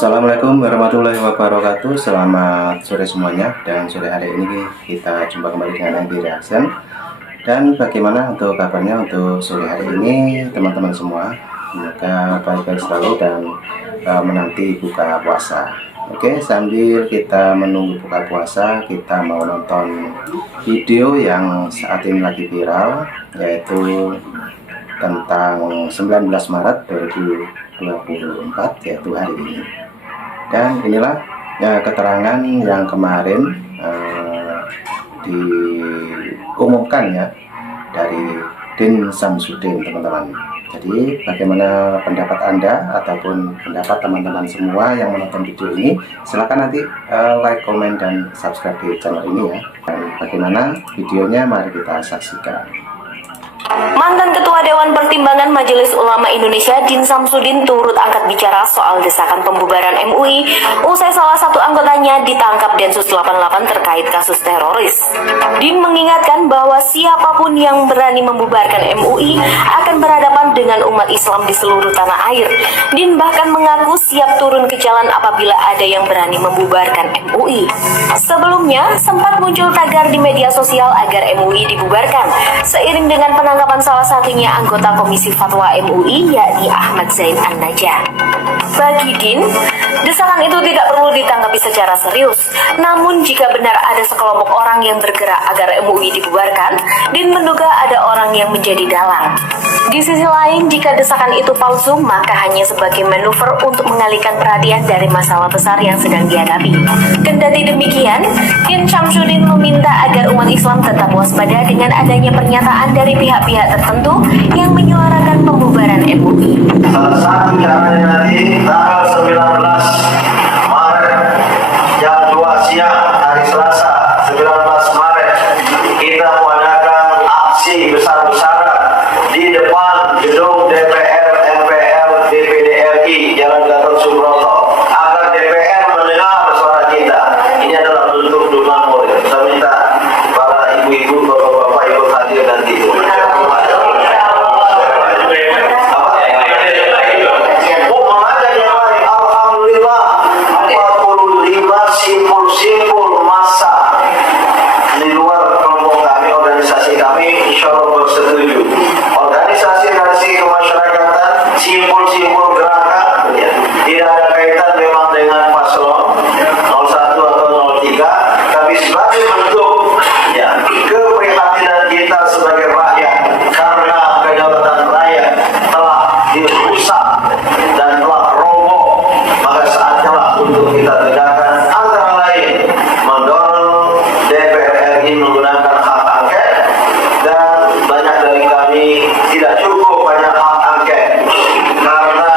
Assalamualaikum warahmatullahi wabarakatuh. Selamat sore semuanya. Dan sore hari ini kita jumpa kembali dengan MB Reaction. Dan bagaimana untuk kabarnya untuk sore hari ini teman-teman semua? Semoga baik-baik selalu dan menanti buka puasa. Oke, sambil kita menunggu buka puasa, kita mau nonton video yang saat ini lagi viral, yaitu tentang 19 Maret 2024, yaitu hari ini. Dan inilah keterangan yang kemarin diumumkan ya dari Din Samsudin, teman-teman. Jadi bagaimana pendapat Anda ataupun pendapat teman-teman semua yang menonton video ini, silahkan nanti like, komen, dan subscribe di channel ini ya. Dan bagaimana videonya, mari kita saksikan. Mantan Ketua Dewan Pertimbangan Majelis Ulama Indonesia Din Samsudin turut angkat bicara soal desakan pembubaran MUI usai salah satu anggotanya ditangkap Densus 88 terkait kasus teroris. Din mengingatkan bahwa siapapun yang berani membubarkan MUI akan berhadapan dengan umat Islam di seluruh tanah air. Din bahkan mengaku siap turun ke jalan apabila ada yang berani membubarkan MUI. Sebelumnya sempat muncul tagar di media sosial agar MUI dibubarkan seiring dengan penangkapan salah satunya anggota Komisi Fatwa MUI, yakni Ahmad Zain An-Najah. Bagi Din, desakan itu tidak perlu ditanggapi secara serius. Namun jika benar ada sekelompok orang yang bergerak agar MUI dibubarkan, Din menduga ada orang yang menjadi dalang. Di sisi lain, jika desakan itu palsu, maka hanya sebagai manuver untuk mengalihkan perhatian dari masalah besar yang sedang dihadapi. Kendati demikian, Din Samsudin meminta agar umat Islam tetap waspada dengan adanya pernyataan dari pihak-pihak tertentu yang menyuarakan pembubaran MUI. Salah satu caranya nanti tanggal 19 Maret jam 2 siang hari Selasa 19 Maret kita mengadakan aksi besar-besaran di depan gedung DPR, MPR, DPD RI Jalan Gatot Subroto agar DPR mendengar suara kita. Ini adalah bentuk dukungan moral. Saya minta para ibu-ibu, bapak-bapak ikut hadir nanti. Simpul masa di luar kelompok kami, organisasi kami insya Allah bersetuju. Organisasi kemasyarakatan, simpul gerakan ya, tidak ada kaitan memang dengan paslon 01 atau 03, tapi sebagai bentuk ya keprihatinan kita sebagai rakyat karena kedaulatan rakyat telah dirusak dan telah roboh, maka saatnya lah untuk kita tegakkan, antara lain mendorong DPR RI menggunakan hak angket, dan banyak dari kami tidak cukup banyak hak angket karena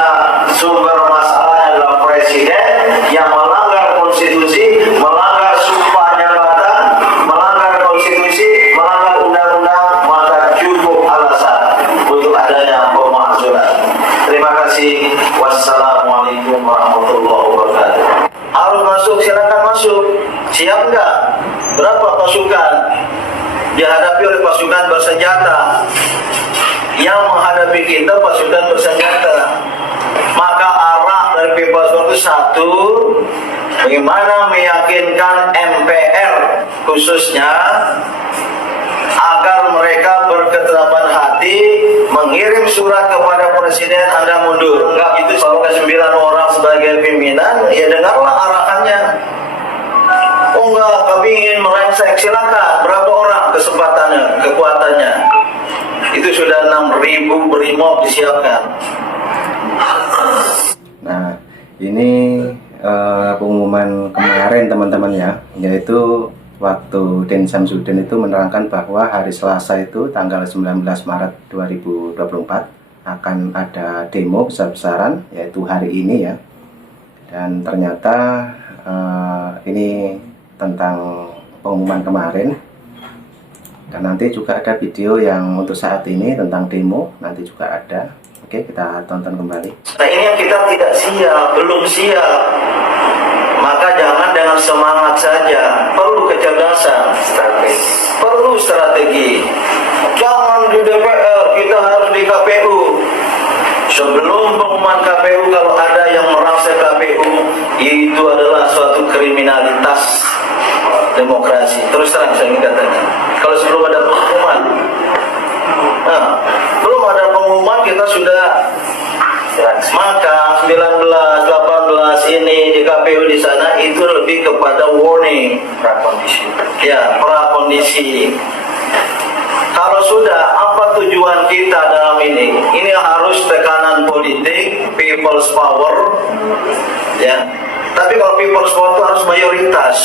sumber masalahnya adalah presiden yang melanggar konstitusi, melanggar sumpah jabatan, melanggar konstitusi, melanggar undang-undang, maka cukup alasan untuk adanya pemakzulan. Terima kasih. Wassalamualaikum warahmatullahi wabarakatuh. Harus masuk, silakan masuk. Siap nggak? Berapa pasukan dihadapi oleh pasukan bersenjata? Yang menghadapi kita pasukan bersenjata. Maka arah dari pasukan itu satu, bagaimana meyakinkan MPR khususnya agar mereka berketetapan hati mengirim surat kepada presiden Anda mundur. Enggak, itu kalau ke 9 orang sebagai pimpinan, ya dengarlah arahannya. Oh enggak, kami ingin merangsek, silakan. Berapa orang kesempatannya, kekuatannya? Itu sudah 6.000 brimob disiapkan. Nah, ini pengumuman kemarin teman-teman ya, yaitu waktu Din Samsudin itu menerangkan bahwa hari Selasa itu tanggal 19 Maret 2024 akan ada demo besar-besaran, yaitu hari ini ya. Dan ternyata ini tentang pengumuman kemarin, dan nanti juga ada video yang untuk saat ini tentang demo, nanti juga ada. Oke, kita tonton kembali. Nah, ini yang kita tidak siap, belum siap. Maka jangan dengan semangat saja, perlu kecerdasan, perlu strategi. Jangan di DPR, kita harus di KPU. Sebelum pengumuman KPU, kalau ada yang merasa KPU itu adalah suatu kriminalitas demokrasi, terus terang saya ingin katakan, kalau sebelum ada pengumuman, belum ada pengumuman kita sudah, maka 19, 18 ini di KPU di sana itu lebih kepada warning, prakondisi. Ya, prakondisi. Kalau sudah, apa tujuan kita dalam ini? Ini harus tekanan politik, people's power, ya. Tapi kalau people's power itu harus mayoritas.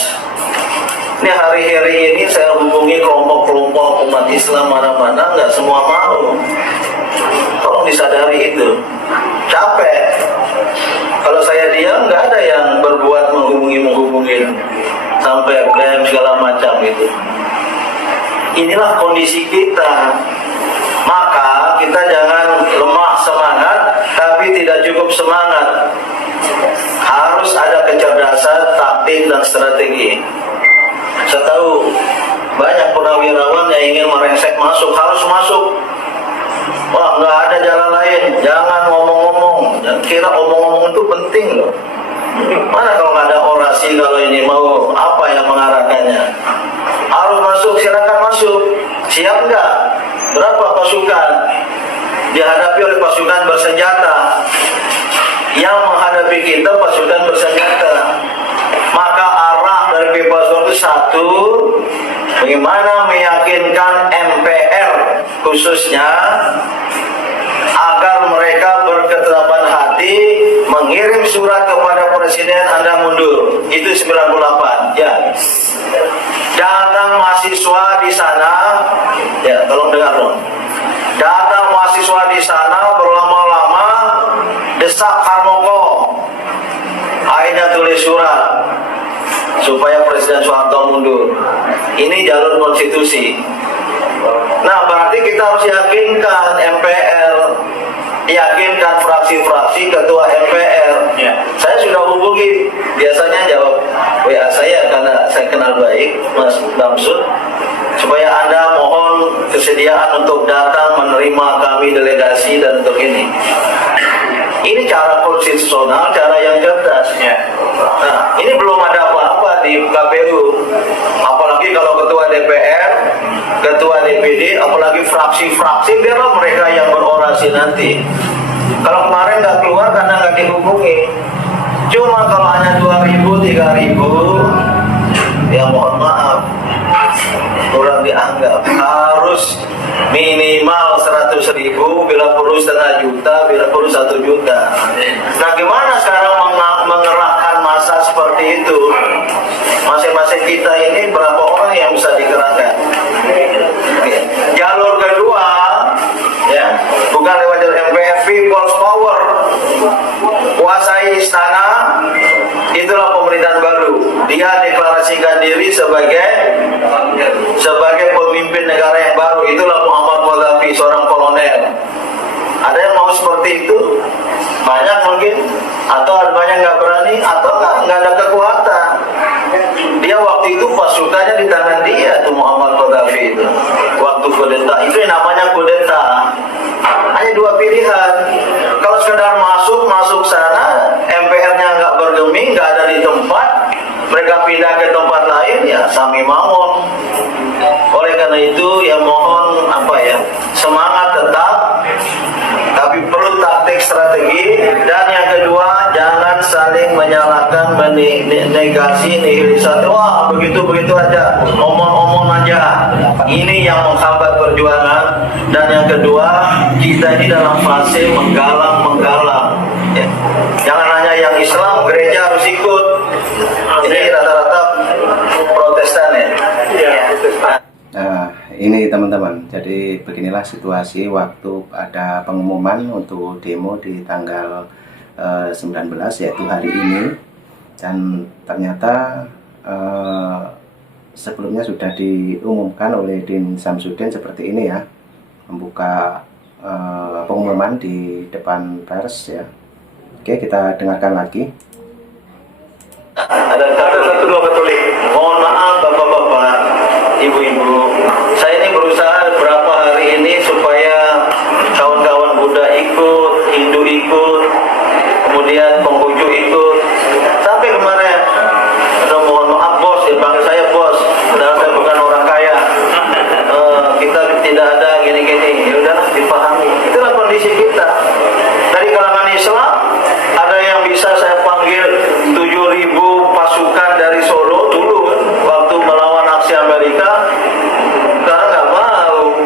Ini hari-hari ini saya hubungi kelompok-kelompok umat Islam mana-mana, nggak semua mau. Tolong disadari itu. Capek. Kalau saya diam, nggak ada yang berbuat menghubungi sampai klaim segala macam gitu. Inilah kondisi kita. Maka kita jangan lemah semangat, tapi tidak cukup semangat. Harus ada kecerdasan, taktik, dan strategi. Saya tahu banyak purnawirawan yang ingin merengsek masuk, harus masuk. Wah, nggak ada jalan lain. Jangan ngomong-ngomong. Jangan kira omong-omong itu penting loh. Mana kalau nggak ada orasi, kalau ini mau apa yang mengarahkannya? Harus masuk, silakan masuk. Siap nggak? Berapa pasukan? Dihadapi oleh pasukan bersenjata. Yang menghadapi kita pasukan bersenjata. Maka arah dari People's War itu satu, bagaimana meyakinkan MPR khususnya agar mereka berketetapan hati mengirim surat kepada Presiden Anda mundur. Itu 98. Ya. Datang mahasiswa di sana, ya tolong dengar dong. Datang mahasiswa di sana berlama-lama desak Harmoko. Akhirnya tulis surat supaya Presiden Soeharto mundur. Ini jalur konstitusi. Nah, berarti kita harus yakinkan MPR, yakinkan fraksi-fraksi, ketua MPR. Ya. Saya sudah hubungi, biasanya jawab WA saya karena saya kenal baik Mas Bamsud, supaya Anda mohon kesediaan untuk datang menerima kami delegasi dan untuk ini. Ini cara konstitusional, cara yang cerdas. Ya. Nah, ini belum ada apa-apa di KPU. Apalagi kalau ketua DPR, ketua DPD, apalagi fraksi-fraksi, biarlah mereka yang berorasi nanti. Kalau kemarin nggak keluar karena nggak dihubungi. Cuma kalau hanya 2.000, 3.000, ya mohon maaf, kurang dianggap. Harus minimal 100.000, bila perlu setengah juta, bila perlu 1 juta. Nah, gimana sekarang mengerahkan massa seperti itu? Masing-masing kita ini berapa orang yang bisa digerakkan? Jalur kedua, ya, bukan lewat jalur MPR, people's power, kuasai istana. Itulah pemerintahan baru. Dia deklarasikan diri sebagai pemimpin negara yang baru. Itulah Muhammad Gaddafi, seorang kolonel. Ada yang mau seperti itu? Banyak mungkin, atau ada banyak nggak berani, atau nggak ada kekuatan. Dia waktu itu pasukannya di tangan dia, tuh Muhammad Gaddafi itu. Waktu kudeta, itu yang namanya kudeta. Hanya 2 pilihan. Kalau sekedar masuk sana, MPR-nya nggak bergeming, nggak ada di tempat, mereka pindah ke tempat lain, ya sami mawon. Oleh karena itu, ya mohon semangat tetap, tapi perlu taktik strategi. Dan yang kedua, jangan saling menyalahkan, negasi, nihilisasi. Wah, begitu aja, omong-omong aja. Ini yang menghambat perjuangan. Dan yang kedua, kita ini dalam fase menggalang. Ya. Jangan hanya yang Islam, gereja harus ikut. Ini rata-rata Protestan ya. Nah, ini teman-teman, jadi beginilah situasi waktu ada pengumuman untuk demo di tanggal 19, yaitu hari ini. Dan ternyata sebelumnya sudah diumumkan oleh Din Samsudin seperti ini ya, membuka pengumuman di depan pers ya. Oke, kita dengarkan lagi. Ada satu dua Katolik. Mohon maaf bapak-bapak, ibu-ibu. Saya ini berusaha beberapa hari ini supaya kawan-kawan Buddha ikut ikut, Hindu ikut, kemudian Konghucu ikut, sampai kemarin, aduh mohon maaf bos, dia panggil saya bos, padahal saya bukan orang kaya. Kita tidak ada gini-gini, ya udahlah dipahami. Itulah kondisi kita. Dari kalangan Islam ada yang bisa saya panggil 7.000 pasukan dari Solo dulu waktu melawan aksi Amerika, karena nggak mau,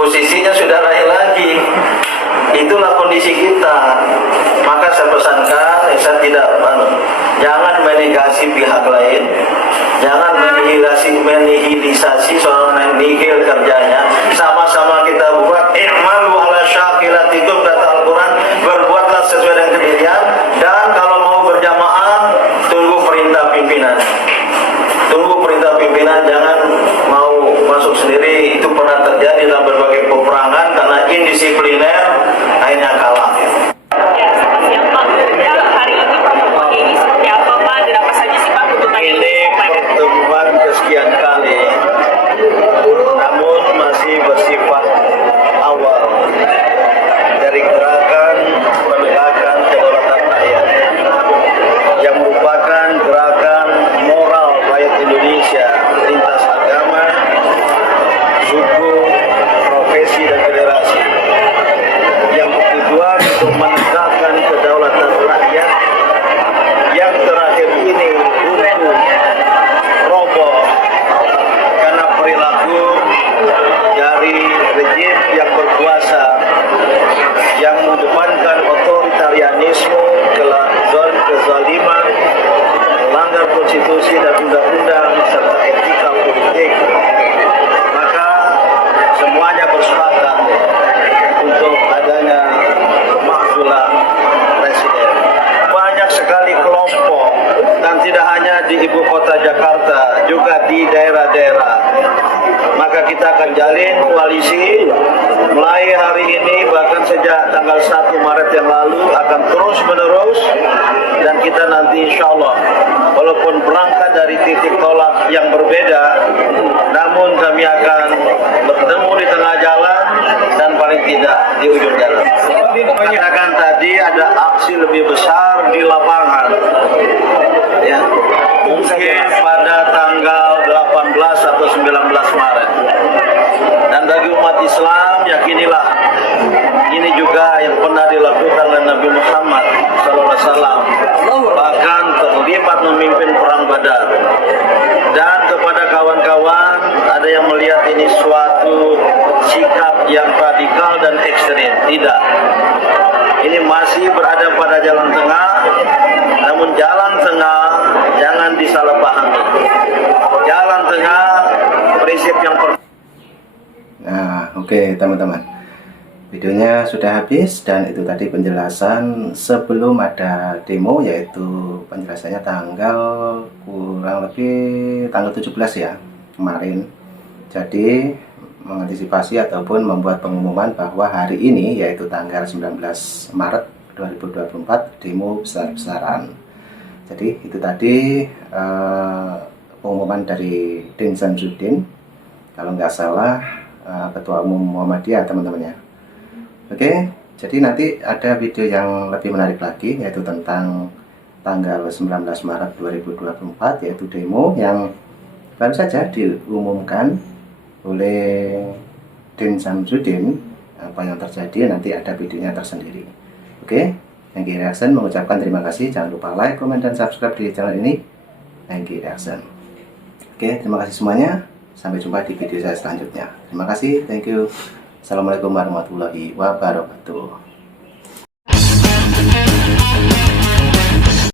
posisinya sudah lain lagi. Itulah kondisi kita. Maka saya pesankan, saya tidak jangan menegasi pihak lain, jangan menihilisasi seorang nihil kerjanya. Sama-sama kita buat i'malu ala syakilatikum, kata Al-Quran, berbuatlah sesuai dengan keahlian, dan kalau mau berjamaah tunggu perintah pimpinan. Tunggu perintah pimpinan, jangan mau masuk sendiri. Itu pernah terjadi dalam berbagai peperangan karena indisipliner, akhirnya kalah. Ya, selamat siang Pak. Ya, hari ini pertemuan ini seperti apa Pak? Dan apa saja sih Pak tuntutannya? Ini pertemuan kesekian kali, namun masih bersifat awal dari gerakan penegakan kedaulatan rakyat yang merupakan gerakan moral rakyat Indonesia lintas agama, suku, profesi, dan federasi yang bertujuan untuk menegakkan kedaulatan rakyat yang terakhir ini untuk roboh karena perilaku dari rejim yang berkuasa yang mengedepankan otoritarianisme, kezaliman, melanggar konstitusi dan undang-undang serta etika politik. Maka semuanya bersepakat untuk adanya pemakzulan presiden. Banyak sekali kelompok, dan tidak hanya di ibu kota Jakarta, juga di daerah-daerah. Maka kita akan jalin koalisi mulai hari ini, bahkan sejak tanggal 1 Maret yang lalu akan terus menerus, dan kita nanti insya Allah walaupun berangkat dari titik tolak yang berbeda, namun kami akan bertemu di tengah jalan dan paling tidak di ujung jalan. Katakan tadi ada aksi lebih besar di lapangan, ya, mungkin pada tanggal 18 atau 19 Maret. Dan bagi umat Islam, yakinilah ini juga yang pernah dilakukan oleh Nabi Muhammad SAW, bahkan terlibat memimpin perang Badar. Dan kepada kawan-kawan, ada yang melihat ini suatu sikap yang radikal dan ekstrim. Tidak, ini masih berada pada jalan tengah, namun jalan tengah jangan disalahpahami. Jalan tengah prinsip yang Nah, oke teman-teman, videonya sudah habis, dan itu tadi penjelasan sebelum ada demo, yaitu penjelasannya tanggal kurang lebih tanggal 17 ya kemarin. Jadi mengantisipasi ataupun membuat pengumuman bahwa hari ini, yaitu tanggal 19 Maret 2024, demo besar-besaran. Jadi itu tadi pengumuman dari Din Samsudin, kalau nggak salah Ketua Umum Muhammadiyah, teman-teman ya. Oke, jadi nanti ada video yang lebih menarik lagi, yaitu tentang tanggal 19 Maret 2024, yaitu demo yang baru saja diumumkan oleh Din Samsudin. Apa yang terjadi nanti ada videonya tersendiri. Oke, Hengki Reaction mengucapkan terima kasih. Jangan lupa like, komen, dan subscribe di channel ini, Hengki Reaction. Oke, terima kasih semuanya. Sampai jumpa di video saya selanjutnya. Terima kasih, thank you. Assalamualaikum warahmatullahi wabarakatuh.